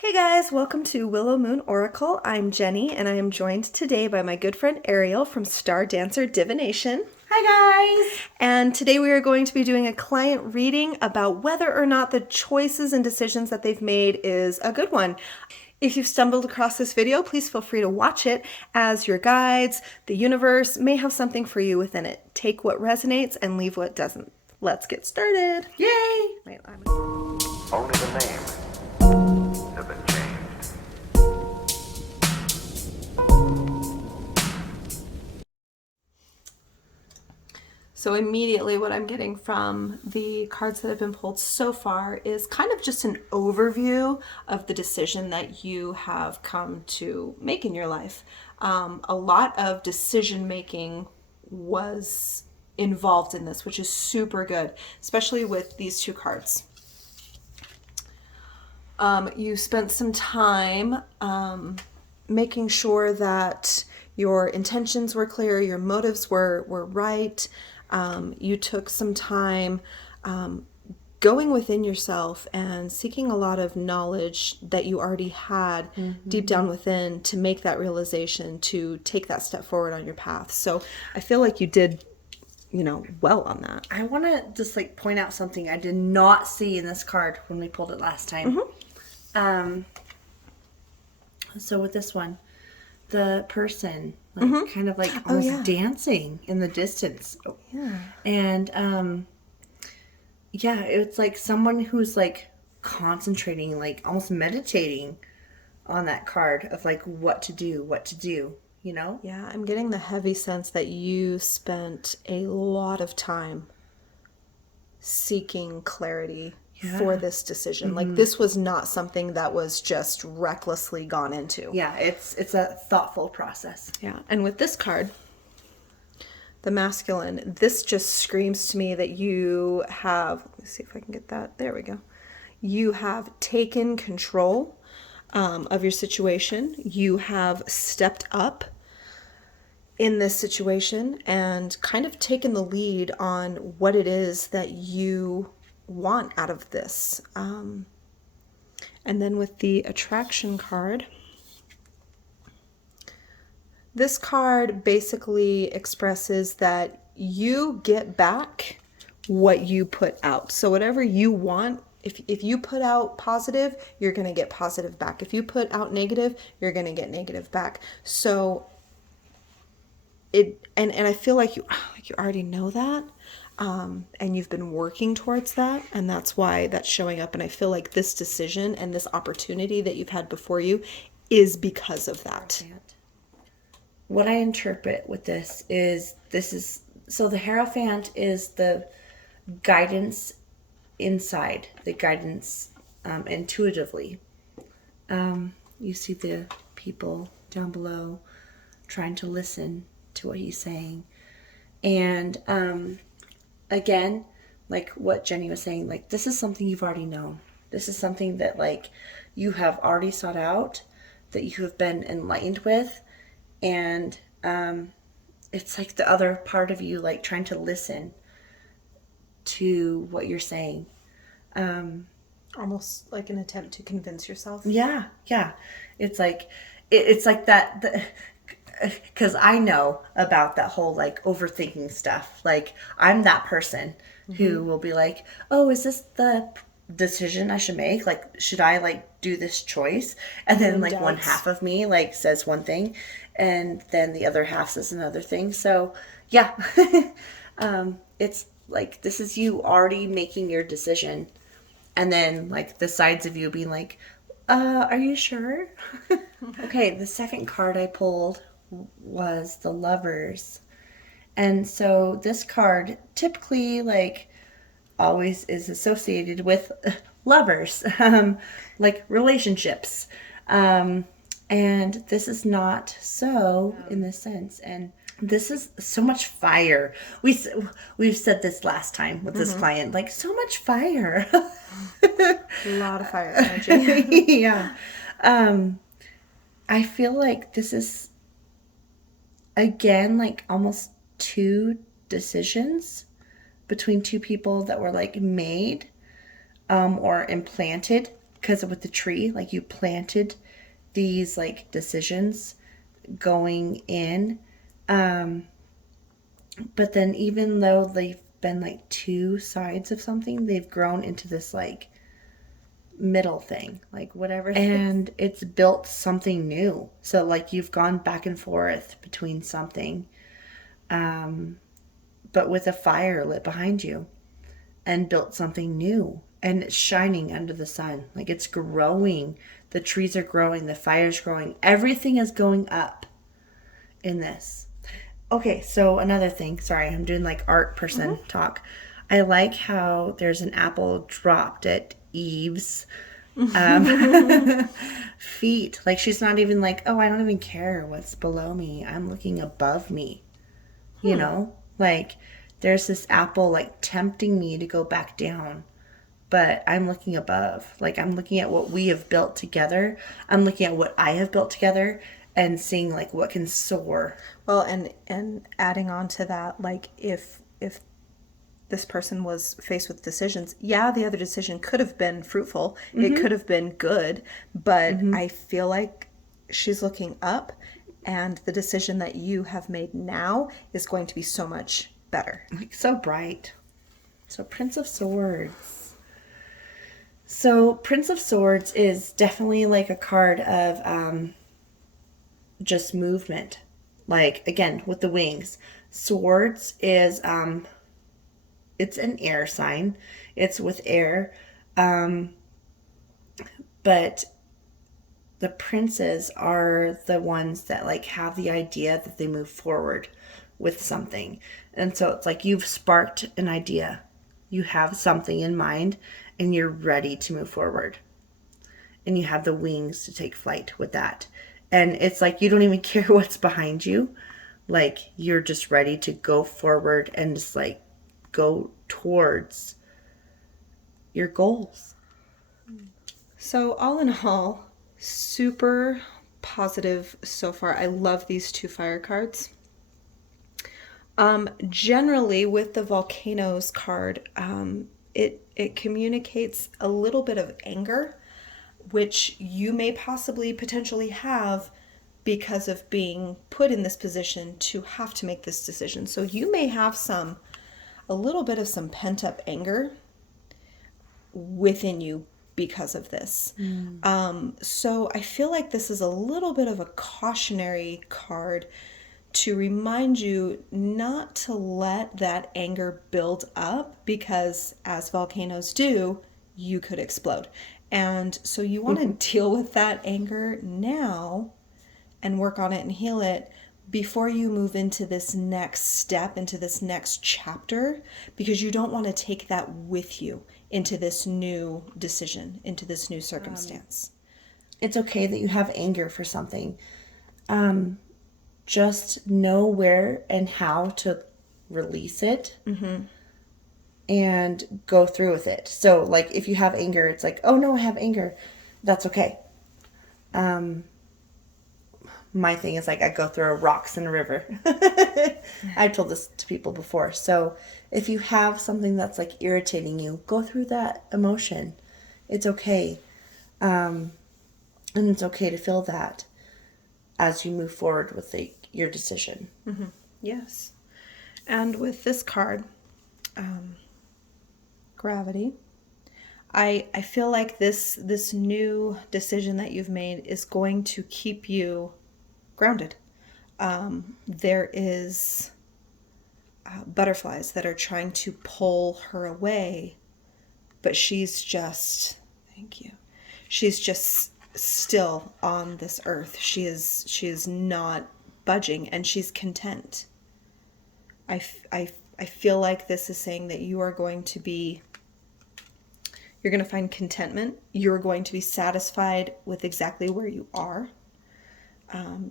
Hey guys, welcome to Willow Moon Oracle. I'm Jenny and I am joined today by my good friend Ariel from Star Dancer Divination. Hi guys! And today we are going to be doing a client reading about whether or not the choices and decisions that they've made is a good one. If you've stumbled across this video, please feel free to watch it, as your guides, the universe may have something for you within it. Take what resonates and leave what doesn't. Let's get started. Yay! Wait, Only the names have been changed. So immediately what I'm getting from the cards that have been pulled so far is kind of just an overview of the decision that you have come to make in your life. A lot of decision making was involved in this, which is super good, especially with these two cards. You spent some time making sure that your intentions were clear, your motives were right. You took some time going within yourself and seeking a lot of knowledge that you already had deep down within to make that realization, to take that step forward on your path. So I feel like you did, well on that. I want to just point out something I did not see in this card when we pulled it last time. So with this one, the person kind of almost dancing in the distance. Yeah. And it's like someone who's concentrating, almost meditating on that card of what to do, you know? Yeah, I'm getting the heavy sense that you spent a lot of time seeking clarity for this decision. Like this was not something that was just recklessly gone into. Yeah, it's a thoughtful process. Yeah, and with this card, the masculine, this just screams to me that you have, let me see if I can get that. There we go. You have taken control of your situation. You have stepped up in this situation and kind of taken the lead on what it is that you want out of this. And then with the attraction card, this card basically expresses that you get back what you put out. So whatever you want, if you put out positive, you're going to get positive back. If you put out negative, you're going to get negative back. So and I feel like you already know that, and you've been working towards that, and that's why that's showing up. And I feel like this decision and this opportunity that you've had before you is because of that. What I interpret with this is so the Hierophant is the guidance inside, the guidance intuitively. You see the people down below trying to listen to what he's saying. And again, like what Jenny was saying, this is something you've already known. This is something that you have already sought out, that you have been enlightened with. And it's the other part of you trying to listen to what you're saying. Almost like an attempt to convince yourself. Yeah. It's it's like that, because I know about that whole overthinking stuff. I'm that person who will be oh, is this the decision I should make? Should I do this choice? And then one half of me says one thing, and then the other half says another thing. So yeah, it's this is you already making your decision, and then the sides of you being are you sure? Okay, the second card I pulled was the Lovers. And so this card typically always is associated with lovers, relationships. And this is not so in this sense. And this is so much fire. We've said this last time with this client, so much fire. A lot of fire energy. Yeah. I feel this is, again, almost two decisions between two people that were made or implanted because with the tree, like you planted these like decisions going in. But then even though they've been like two sides of something, they've grown into this like middle thing, like whatever. And it's built something new. So like you've gone back and forth between something, but with a fire lit behind you, and built something new, and it's shining under the sun. Like it's growing. The trees are growing. The fire's growing. Everything is going up in this. Okay, so another thing. Sorry, I'm doing like art person talk. I like how there's an apple dropped at Eve's feet. Like she's not even like, oh, I don't even care what's below me. I'm looking above me. You know? Like there's this apple like tempting me to go back down. But I'm looking above. Like I'm looking at what we have built together. I'm looking at what I have built together and seeing like what can soar. Well, and adding on to that, like if this person was faced with decisions, yeah, the other decision could have been fruitful. It could have been good, but I feel like she's looking up, and the decision that you have made now is going to be so much better. Like so bright. So Prince of Swords. So Prince of Swords is definitely like a card of just movement. Like again with the wings. Swords is it's an air sign. It's with air. But the princes are the ones that like have the idea that they move forward with something. And so it's like you've sparked an idea. You have something in mind and you're ready to move forward. And you have the wings to take flight with that. And it's like you don't even care what's behind you. Like you're just ready to go forward and just like go towards your goals. So all in all, super positive so far. I love these two fire cards. Generally with the volcanoes card, it communicates a little bit of anger, which you may possibly potentially have because of being put in this position to have to make this decision. So you may have a little bit of some pent up anger within you because of this. So I feel like this is a little bit of a cautionary card to remind you not to let that anger build up, because as volcanoes do, you could explode. And so you want to deal with that anger now and work on it and heal it before you move into this next step, into this next chapter, because you don't want to take that with you into this new decision, into this new circumstance. It's okay that you have anger for something. Just know where and how to release it and go through with it. So like if you have anger, it's like, oh no, I have anger. That's okay. My thing is like I go throw rocks in a river. I've told this to people before. So if you have something that's like irritating you, go through that emotion. It's okay. And it's okay to feel that as you move forward with your decision. Yes. And with this card, gravity, I feel like this new decision that you've made is going to keep you grounded. There is butterflies that are trying to pull her away, but she's just, thank you, she's just still on this earth. She is not budging, and she's content. I feel like this is saying that you're going to find contentment. You're going to be satisfied with exactly where you are.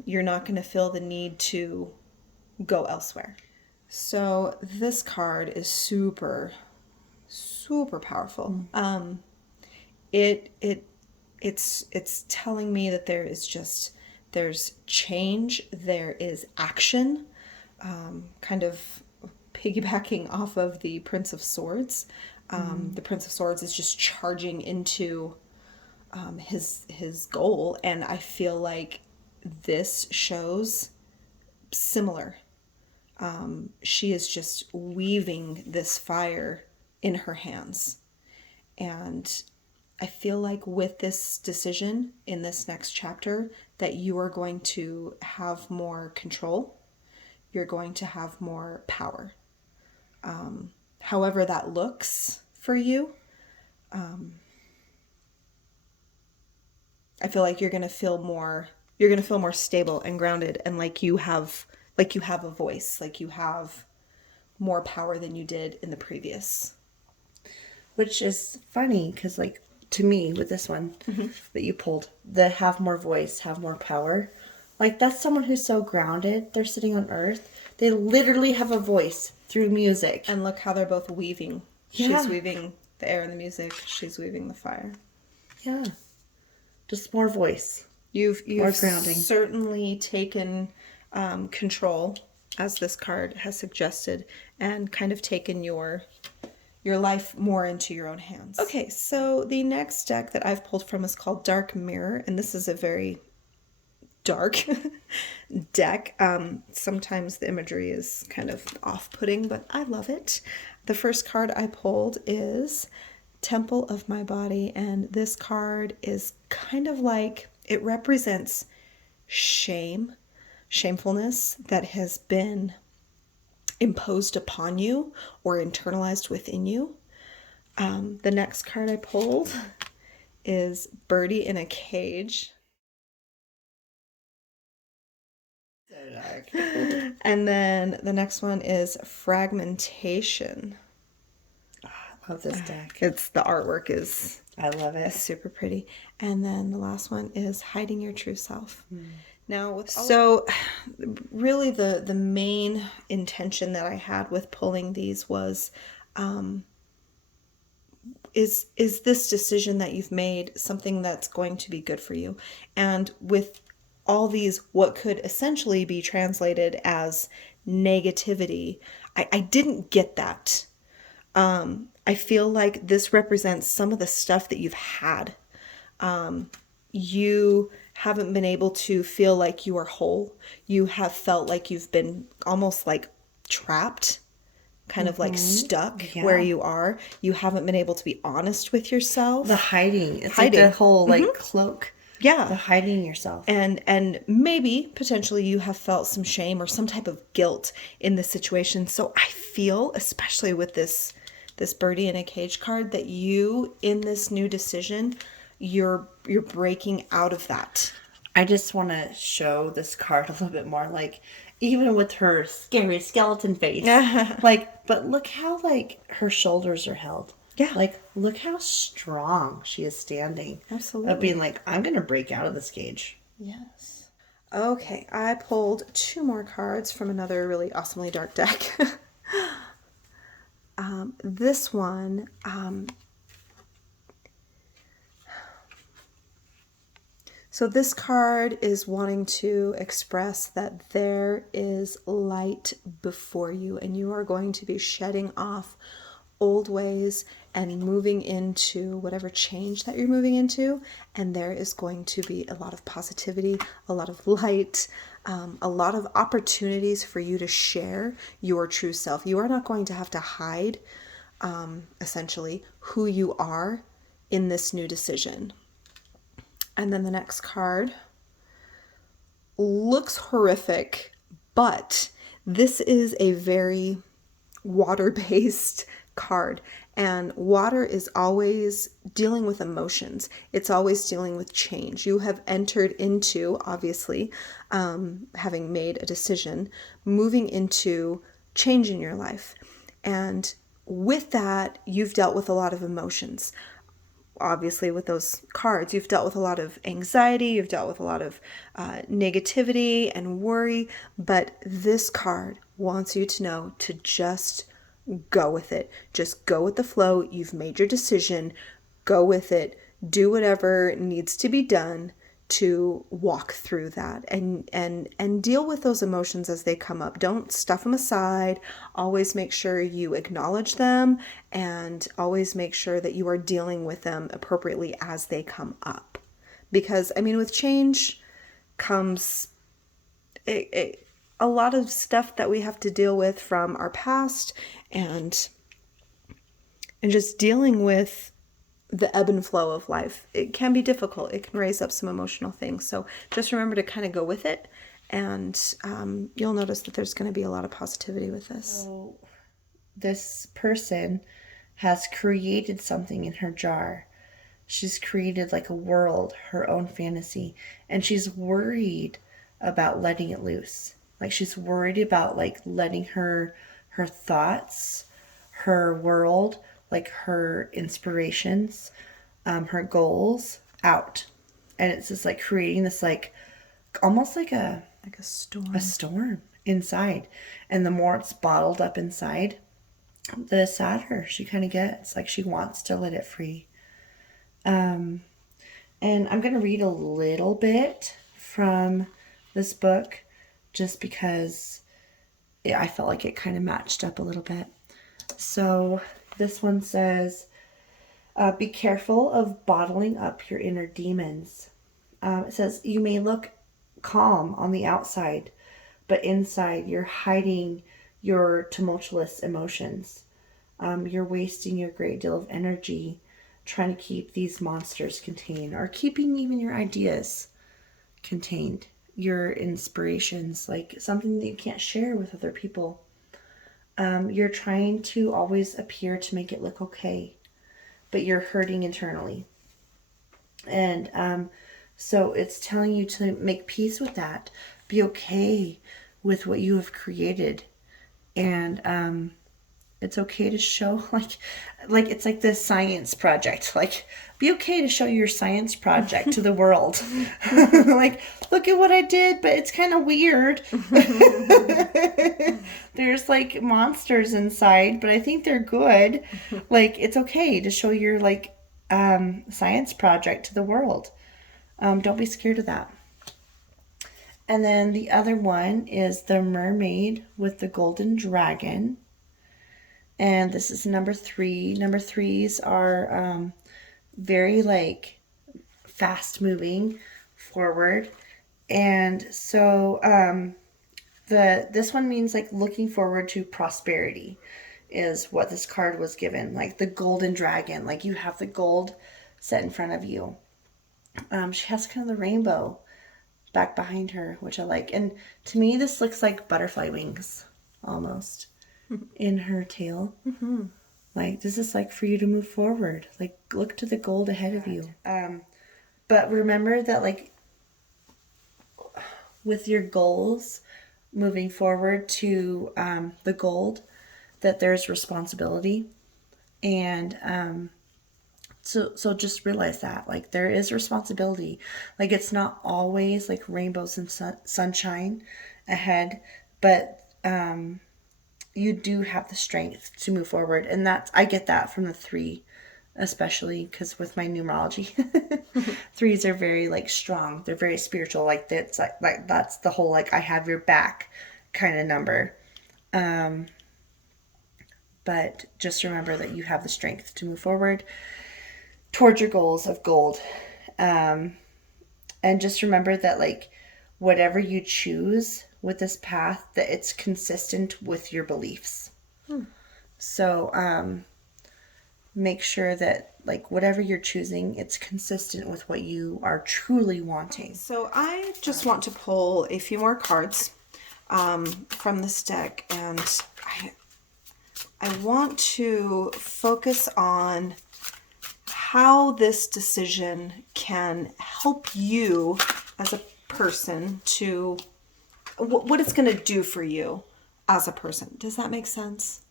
You're not going to feel the need to go elsewhere. So this card is super, super powerful. It's telling me that there's change, there is action, kind of piggybacking off of the Prince of Swords. The Prince of Swords is just charging into his goal. And I feel like this shows similar. She is just weaving this fire in her hands. And I feel like with this decision in this next chapter that you are going to have more control. You're going to have more power. However that looks for you, I feel like you're going to feel more stable and grounded, and like you have a voice, like you have more power than you did in the previous. Which is funny because, like, to me, with this one that you pulled, the have more voice, have more power, like, that's someone who's so grounded. They're sitting on earth. They literally have a voice through music. And look how they're both weaving. Yeah. She's weaving the air and the music. She's weaving the fire. Yeah. Just more voice. You've More grounding. certainly taken control, as this card has suggested, and kind of taken your life more into your own hands. Okay, so the next deck that I've pulled from is called Dark Mirror, and this is a very dark deck. Sometimes the imagery is kind of off-putting, but I love it. The first card I pulled is Temple of My Body, and this card is kind of like, it represents shamefulness that has been imposed upon you or internalized within you. The next card I pulled is Birdie in a Cage. And then the next one is Fragmentation. I love this deck. The artwork is I love it. super pretty. And then the last one is Hiding Your True Self. Now, really the main intention that I had with pulling these was, is this decision that you've made something that's going to be good for you? And with all these, what could essentially be translated as negativity, I didn't get that. I feel like this represents some of the stuff that you've had. You haven't been able to feel like you are whole. You have felt like you've been almost like trapped, kind of like stuck where you are. You haven't been able to be honest with yourself. The hiding. It's like the whole like cloak. Yeah. The hiding yourself. And maybe potentially you have felt some shame or some type of guilt in this situation. So I feel, especially with this Birdie in a Cage card, that you, in this new decision, you're breaking out of that. I just want to show this card a little bit more, like, even with her scary skeleton face. Like, but look how, like, her shoulders are held. Yeah. Like, look how strong she is standing. Absolutely. Of being like, I'm going to break out of this cage. Yes. Okay, I pulled 2 more cards from another really awesomely dark deck. This one, so this card is wanting to express that there is light before you, and you are going to be shedding off old ways and moving into whatever change that you're moving into, and there is going to be a lot of positivity, a lot of light, a lot of opportunities for you to share your true self. You are not going to have to hide essentially who you are in this new decision. And then the next card looks horrific, but this is a very water-based card, and water is always dealing with emotions. It's always dealing with change. You have entered into, obviously, having made a decision, moving into change in your life. And with that, you've dealt with a lot of emotions. Obviously, with those cards, you've dealt with a lot of anxiety, you've dealt with a lot of negativity and worry, but this card wants you to know to just go with it. Just go with the flow. You've made your decision. Go with it. Do whatever needs to be done to walk through that and deal with those emotions as they come up. Don't stuff them aside. Always make sure you acknowledge them, and always make sure that you are dealing with them appropriately as they come up. Because, I mean, with change comes a lot of stuff that we have to deal with from our past, and just dealing with the ebb and flow of life. It can be difficult. It can raise up some emotional things. So just remember to kind of go with it, and you'll notice that there's going to be a lot of positivity with this. So this person has created something in her jar. She's created like a world, her own fantasy, and she's worried about letting it loose. Like she's worried about like letting her thoughts, her world, like her inspirations, her goals out. And it's just like creating this like almost like a storm inside. And the more it's bottled up inside, the sadder she kind of gets. Like she wants to let it free. And I'm going to read a little bit from this book just because I felt like it kind of matched up a little bit. So this one says, be careful of bottling up your inner demons. It says, you may look calm on the outside, but inside you're hiding your tumultuous emotions. You're wasting your great deal of energy trying to keep these monsters contained, or keeping even your ideas contained, your inspirations, like something that you can't share with other people. You're trying to always appear to make it look okay, but you're hurting internally. And so it's telling you to make peace with that. Be okay with what you have created. And it's okay to show, like it's like this science project. Like, be okay to show your science project to the world. Like, look at what I did, but it's kind of weird. There's like monsters inside, but I think they're good. Like, it's okay to show your like science project to the world. Don't be scared of that. And then the other one is the mermaid with the golden dragon. And this is number 3. Number 3s are very like fast moving forward. And so this one means like looking forward to prosperity is what this card was given. Like the golden dragon, like you have the gold set in front of you. She has kind of the rainbow back behind her, which I like. And to me, this looks like butterfly wings almost. In her tail. Mm-hmm. Like, this is like for you to move forward. Like, look to the gold ahead of you. But remember that, like, with your goals moving forward to the gold, that there's responsibility. And so just realize that, like, there is responsibility. Like, it's not always like rainbows and sunshine ahead, but you do have the strength to move forward. And I get that from the 3, especially because with my numerology, 3s are very like strong. They're very spiritual. Like that's like that's the whole, like, I have your back kind of number. But just remember that you have the strength to move forward towards your goals of gold. And just remember that, like, whatever you choose with this path, that it's consistent with your beliefs. So make sure that, like, whatever you're choosing, it's consistent with what you are truly wanting. So I just want to pull a few more cards from this deck, and I want to focus on how this decision can help you as a person to what it's going to do for you as a person. Does that make sense?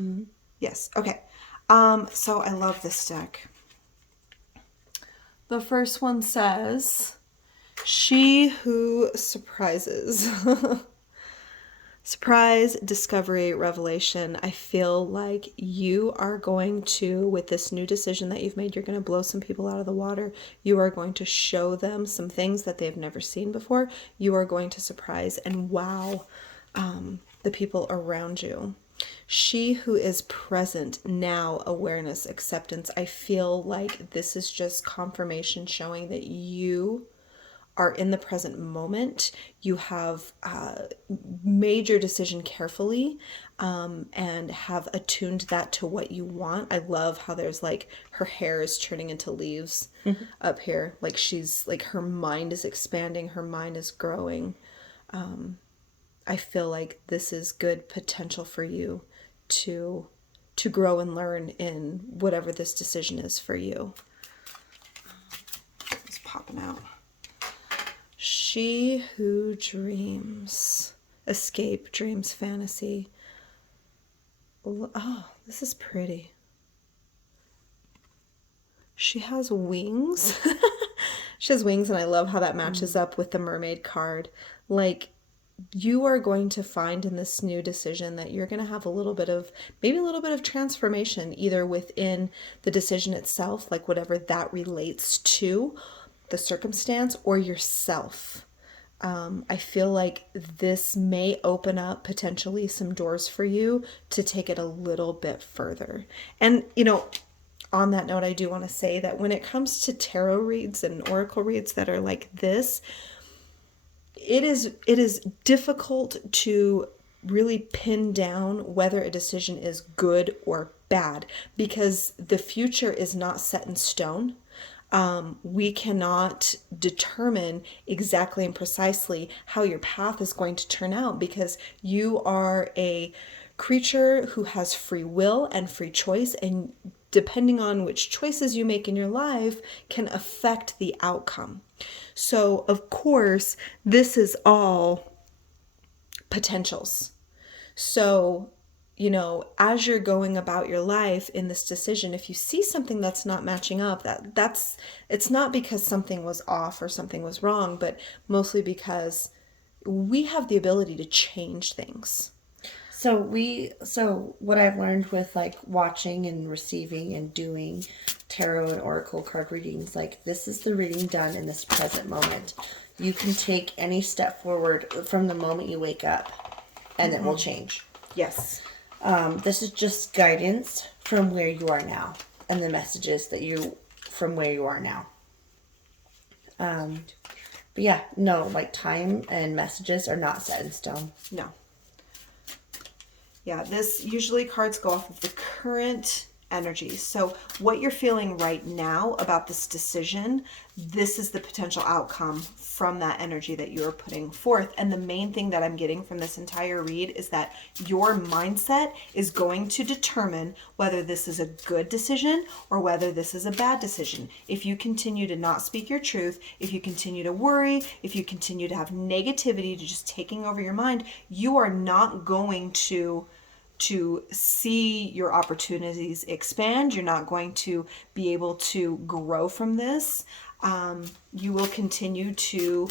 Mm-hmm. Yes. Okay. So I love this deck. The first one says, "She who surprises." Surprise, discovery, revelation. I feel like you are going to, with this new decision that you've made, you're going to blow some people out of the water. You are going to show them some things that they've never seen before. You are going to surprise and wow the people around you. She who is present now, awareness, acceptance. I feel like this is just confirmation showing that you are in the present moment. You have made your decision carefully and have attuned that to what you want. I love how there's like her hair is turning into leaves up here. Like she's like her mind is expanding, her mind is growing. I feel like this is good potential for you to grow and learn in whatever this decision is for you. It's popping out. She who dreams, escape, dreams, fantasy. Oh, this is pretty. She has wings. She has wings, and I love how that matches up with the mermaid card. Like, you are going to find in this new decision that you're going to have maybe a little bit of transformation, either within the decision itself, like whatever that relates to, the circumstance, or yourself. I feel like this may open up potentially some doors for you to take it a little bit further. And, on that note, I do want to say that when it comes to tarot reads and oracle reads that are like this, it is difficult to really pin down whether a decision is good or bad, because the future is not set in stone. We cannot determine exactly and precisely how your path is going to turn out, because you are a creature who has free will and free choice, and depending on which choices you make in your life can affect the outcome. So, of course, this is all potentials. So, as you're going about your life in this decision, if you see something that's not matching up, it's not because something was off or something was wrong, but mostly because we have the ability to change things. So what I've learned with like watching and receiving and doing tarot and oracle card readings, like this is the reading done in this present moment. You can take any step forward from the moment you wake up and it will change. Yes. This is just guidance from where you are now and the messages from where you are now. But yeah, no, like time and messages are not set in stone. No. Yeah, this usually cards go off of the current energy. So what you're feeling right now about this decision, this is the potential outcome from that energy that you're putting forth. And the main thing that I'm getting from this entire read is that your mindset is going to determine whether this is a good decision or whether this is a bad decision. If you continue to not speak your truth, if you continue to worry, if you continue to have negativity to just taking over your mind, you are not going to see your opportunities expand. You're not going to be able to grow from this. You will continue to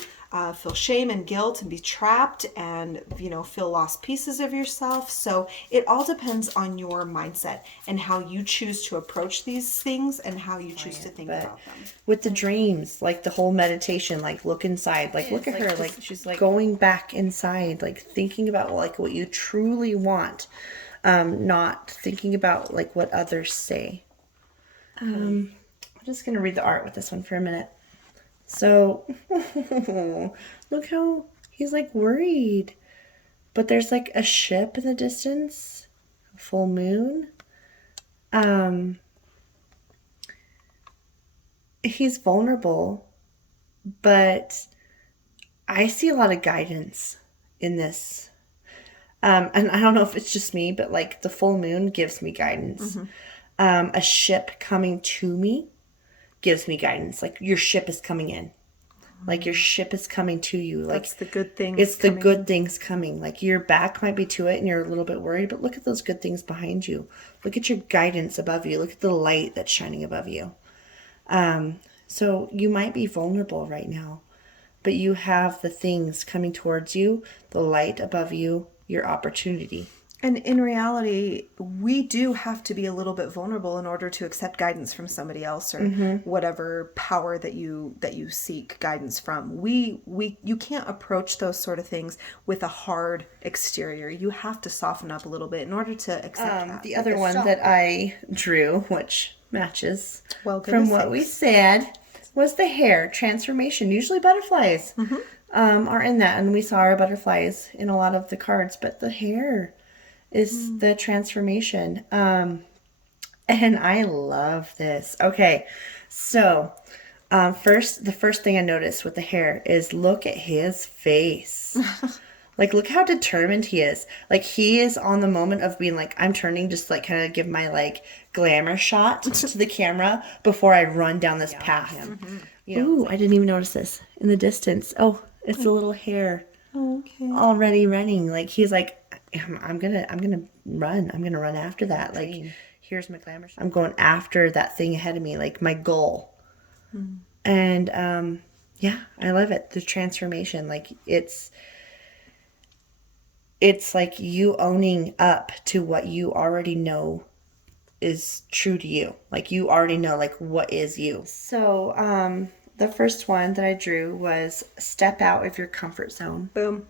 feel shame and guilt and be trapped and, feel lost pieces of yourself. So it all depends on your mindset and how you choose to approach these things and how you choose to think about them. With the dreams, like the whole meditation, like look inside, like look at her, like she's like going back inside, like thinking about like what you truly want, not thinking about like what others say. I'm just going to read the art with this one for a minute. So, look how he's like worried. But there's like a ship in the distance, a full moon. He's vulnerable, but I see a lot of guidance in this. And I don't know if it's just me, but like the full moon gives me guidance. A ship coming to me gives me guidance. Like your ship is coming in. Like your ship is coming to you. Like that's the good things. It's the good things coming. Like your back might be to it and you're a little bit worried, but look at those good things behind you. Look at your guidance above you. Look at the light that's shining above you. So you might be vulnerable right now, but you have the things coming towards you, the light above you, your opportunity. And in reality, we do have to be a little bit vulnerable in order to accept guidance from somebody else or whatever power that you seek guidance from. You can't approach those sort of things with a hard exterior. You have to soften up a little bit in order to accept that. The other one that I drew, which matches Well, from goodness what we sakes. said, was the hair transformation. Usually butterflies are in that, and we saw our butterflies in a lot of the cards, but the hair is the transformation. And I love this. Okay, so the first thing I noticed with the hair is look at his face. Like, look how determined he is. Like, he is on the moment of being like, I'm turning, just like kind of give my like glamour shot to the camera before I run down this path. You know, ooh, I didn't even notice this in the distance. Oh, it's a little hair Okay. already running. Like, he's like, I'm gonna run. I'm gonna run after that. Like, here's my glamour shot. I'm going after that thing ahead of me, like my goal. And yeah, I love it. The transformation, like it's like you owning up to what you already know is true to you. Like, you already know, like, what is you. So the first one that I drew was step out of your comfort zone. Boom.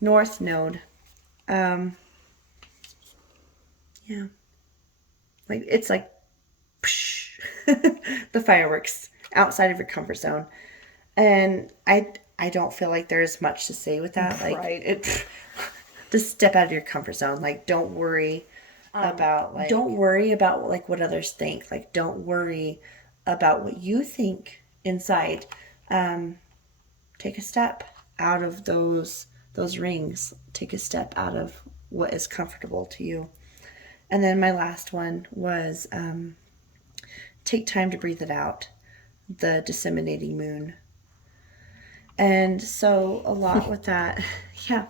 North Node. Yeah. Like, it's like psh, the fireworks outside of your comfort zone. And I don't feel like there's much to say with that. Like, Right. Just step out of your comfort zone. Like, don't worry about like what others think. Like, don't worry about what you think inside. Take a step out of those rings. Take a step out of what is comfortable to you. And then my last one was take time to breathe it out. The disseminating moon. And so a lot with that, yeah,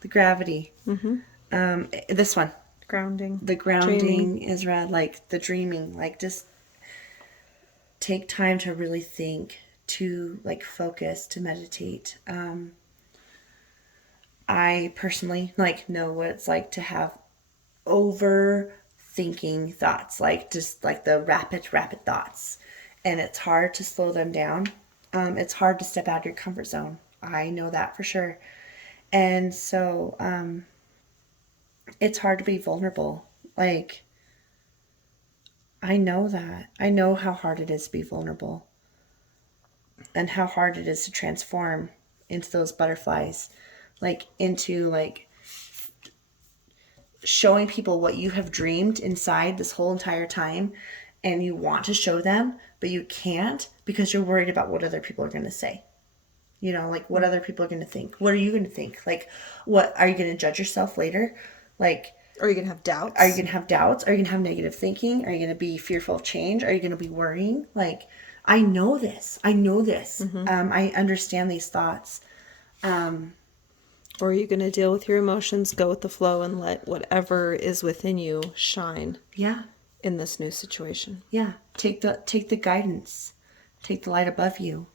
the gravity. This one, Grounding. the grounding is red, like the dreaming, like just take time to really think, to like focus, to meditate. I personally like know what it's like to have overthinking thoughts, like just like the rapid thoughts, and it's hard to slow them down. It's hard to step out of your comfort zone. I know that for sure. And so it's hard to be vulnerable. Like, I know that. I know how hard it is to be vulnerable and how hard it is to transform into those butterflies, like into like showing people what you have dreamed inside this whole entire time, and you want to show them, but you can't because you're worried about what other people are going to say. You know, like what other people are going to think. What are you going to think? Like, what are you going to judge yourself later? Like, Are you going to have doubts? are you going to have doubts? Are you going to have negative thinking? Are you going to be fearful of change? Are you going to be worrying? Like, I know this. I know this. I understand these thoughts. Or are you going to deal with your emotions, go with the flow, and let whatever is within you shine Yeah. in this new situation? Yeah. Take the guidance. Take the light above you.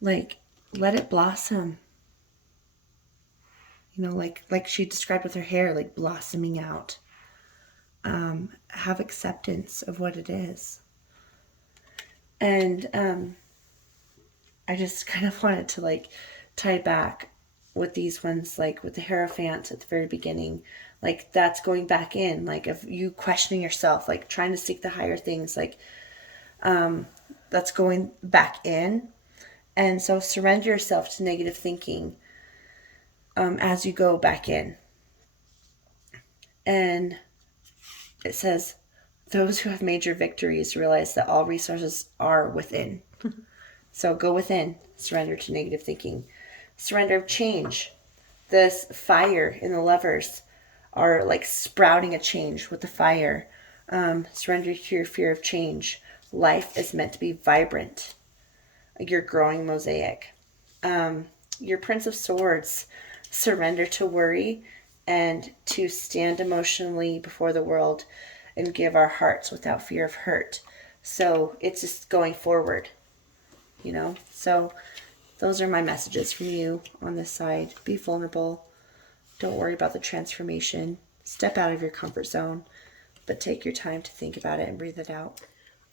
Like, let it blossom. You know, like she described with her hair, like blossoming out. Have acceptance of what it is. And I just kind of wanted to like tie back with these ones, like with the Hierophant at the very beginning. Like, that's going back in, like, of you questioning yourself, like trying to seek the higher things, like that's going back in. And so surrender yourself to negative thinking as you go back in. And it says, those who have major victories realize that all resources are within. So go within, surrender to negative thinking. Surrender of change. This fire in the lovers are like sprouting a change with the fire. Surrender to your fear of change. Life is meant to be vibrant. Your growing mosaic. Your Prince of Swords. Surrender to worry and to stand emotionally before the world and give our hearts without fear of hurt. So it's just going forward, you know? So those are my messages from you on this side. Be vulnerable. Don't worry about the transformation. Step out of your comfort zone, but take your time to think about it and breathe it out.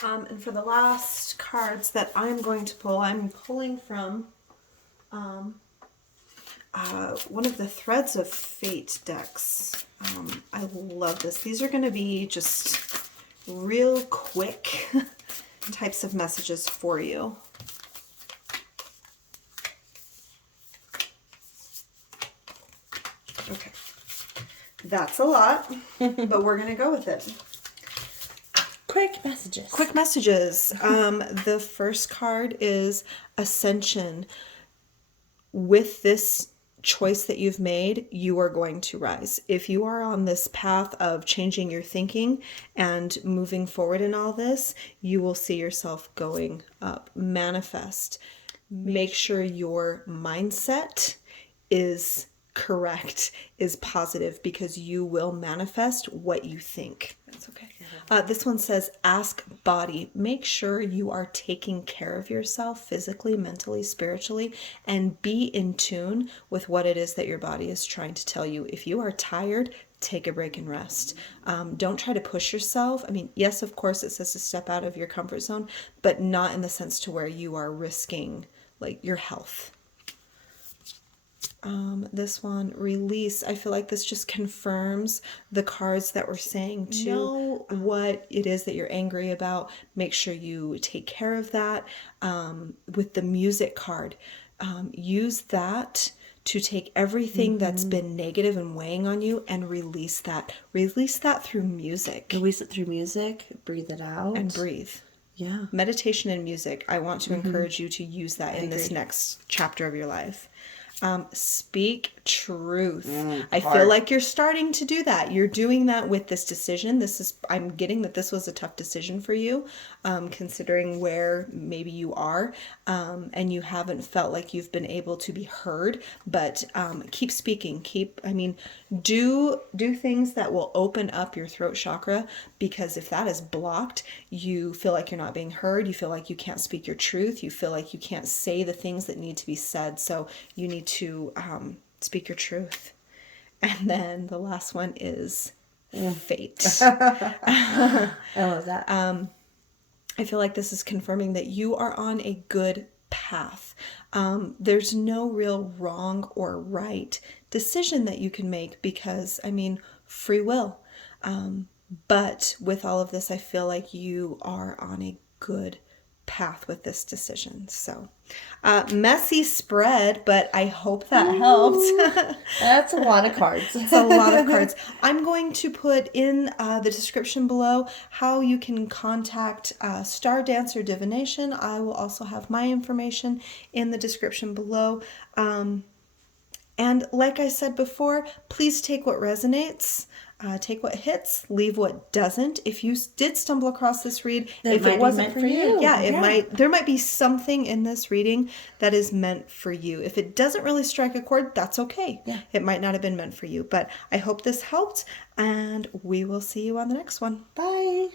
And for the last cards that I'm going to pull, I'm pulling from one of the Threads of Fate decks. I love this. These are going to be just real quick types of messages for you. Okay. That's a lot, but we're going to go with it. Quick messages. Quick messages. The first card is Ascension. With this choice that you've made, you are going to rise. If you are on this path of changing your thinking and moving forward in all this, you will see yourself going up. Manifest. Make sure your mindset is correct, is positive, because you will manifest what you think. That's okay. This one says, ask body. Make sure you are taking care of yourself physically, mentally, spiritually, and be in tune with what it is that your body is trying to tell you. If you are tired, take a break and rest. Don't try to push yourself. I mean, yes, of course, it says to step out of your comfort zone, but not in the sense to where you are risking like your health. This one, release. I feel like this just confirms the cards that we're saying to know what it is that you're angry about. Make sure you take care of that. With the music card, use that to take everything that's been negative and weighing on you and release that. Release that through music. Release it through music. Breathe it out. And breathe. Yeah. Meditation and music. I want to encourage you to use that in this next chapter of your life. Speak truth. I feel like you're starting to do that. You're doing that with this decision. I'm getting that this was a tough decision for you, considering where maybe you are, and you haven't felt like you've been able to be heard, but keep speaking. Do things that will open up your throat chakra, because if that is blocked, you feel like you're not being heard. You feel like you can't speak your truth. You feel like you can't say the things that need to be said. So you need to speak your truth. And then the last one is fate. I love that. I feel like this is confirming that you are on a good path. There's no real wrong or right decision that you can make, because, free will. But with all of this, I feel like you are on a good path with this decision. So messy spread, but I hope that helped. That's a lot of cards. It's a lot of cards. I'm going to put in the description below how you can contact Star Dancer Divination. I will also have my information in the description below. And like I said before, please take what resonates. Take what hits, leave what doesn't. If you did stumble across this read, if it wasn't for you, there might be something in this reading that is meant for you. If it doesn't really strike a chord, that's okay. Yeah. It might not have been meant for you, but I hope this helped, and we will see you on the next one. Bye.